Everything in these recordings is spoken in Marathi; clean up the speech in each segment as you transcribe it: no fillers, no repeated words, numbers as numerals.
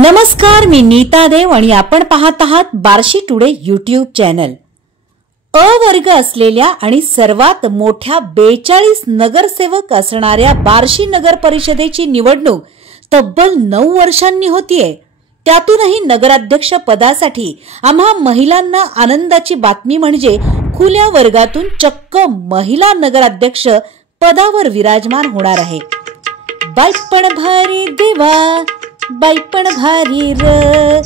नमस्कार, मी नीता देव आणि आपण पाहत आहात बार्शी टुडे यूट्यूब चॅनल। अ वर्ग असलेल्या आणि सर्वात मोठ्या 42 नगरसेवक असणाऱ्या बार्शी नगर परिषदेची निवडणूक तब्बल 9 वर्षांनी होतीये। त्यातूनही नगराध्यक्ष पदासाठी आम्हा महिलांना आनंदाची बातमी म्हणजे खुल्या वर्गातून चक्क महिला नगराध्यक्ष पदावर विराजमान होणार आहे। बाईपण भारी देवा, बाईपण भारी र,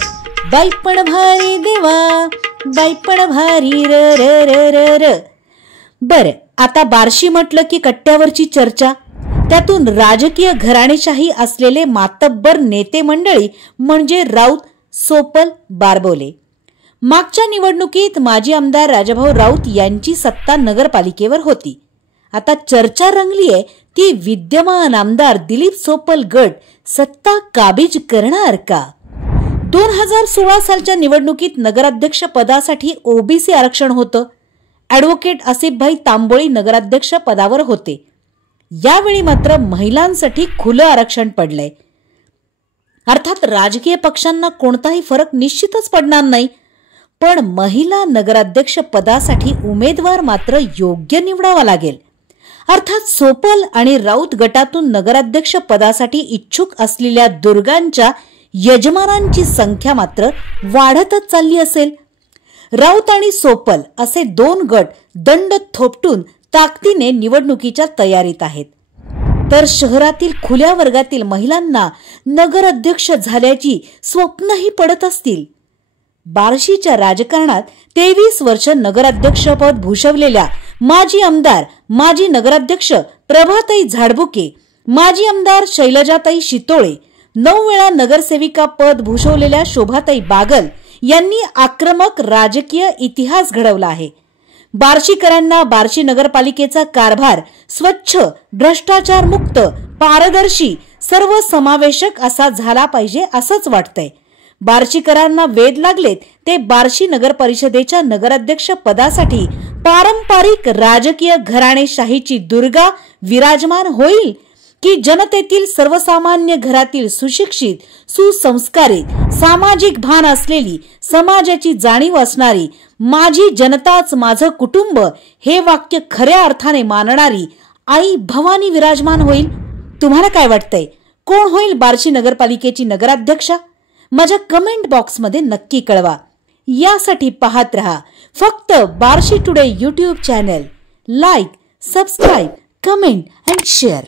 बाईपण भारी देवा, बाईपण भारी र र र र र। बर, आता बार्शी म्हटलं की कट्ट्यावरची चर्चा, त्यातून राजकीय घराणेशाही असलेले मातब्बर नेते मंडळी म्हणजे राऊत, सोपल, बारबोले। मागच्या निवडणुकीत माजी आमदार राजाभाऊ राऊत यांची सत्ता नगरपालिकेवर होती। आता चर्चा रंगलीये ती विद्यमान आमदार दिलीप सोपल गट सत्ता काबीज करणार का? 2016 सालच्या निवडणुकीत नगराध्यक्ष पदासाठी ओबीसी आरक्षण होतं। ॲडव्होकेट आसिफभाई तांबोळी नगराध्यक्ष पदावर होते। यावेळी मात्र महिलांसाठी खुलं आरक्षण पडलंय। अर्थात राजकीय पक्षांना कोणताही फरक निश्चितच पडणार नाही, पण महिला नगराध्यक्ष पदासाठी उमेदवार मात्र योग्य निवडावा लागेल। अर्थात सोपल आणि राऊत गटातून नगराध्यक्ष पदासाठी इच्छुक असलेल्या दुर्गांच्या यजमानांची संख्या मात्र वाढतच चालली असेल। राऊत आणि सोपल असे 2 गट दंड थोपटून ताकदीने निवडणुकीच्या तयारीत आहेत। तर शहरातील खुल्या वर्गातील महिलांना नगराध्यक्ष झाल्याची स्वप्नही पडत असतील। बार्शीच्या राजकारणात 23 वर्ष नगराध्यक्षपद भूषवलेल्या माजी आमदार, माजी नगराध्यक्ष प्रभाताई झाडबुके, माजी आमदार शैलजाताई शितोळे, 9 वेळा नगरसेविका पद भूषवलेल्या शोभाताई बागल यांनी आक्रमक राजकीय इतिहास घडवला आहे। बार्शीकरांना बार्शी नगरपालिकेचा कारभार स्वच्छ, भ्रष्टाचार मुक्त, पारदर्शी, सर्वसमावेशक असा झाला पाहिजे असंच वाटतंय। बार्शीकरांना वेध लागलेत ते बार्शी नगर परिषदेच्या नगराध्यक्ष पदासाठी पारंपरिक राजकीय घराणेशाहीची दुर्गा विराजमान होईल की जनतेतील सर्वसामान्य घरातील सुशिक्षित, सुसंस्कारित, सामाजिक भान असलेली, समाजाची जाणीव असणारी, माझी जनताच माझं कुटुंब हे वाक्य खऱ्या अर्थाने मानणारी आई भवानी विराजमान होईल? तुम्हाला काय वाटतंय, कोण होईल बार्शी नगरपालिकेची नगराध्यक्ष? माझ्या कमेंट बॉक्समध्ये नक्की कळवा। यासाठी पाहत रहा फक्त Barshi today YouTube channel. Like, subscribe, comment and share.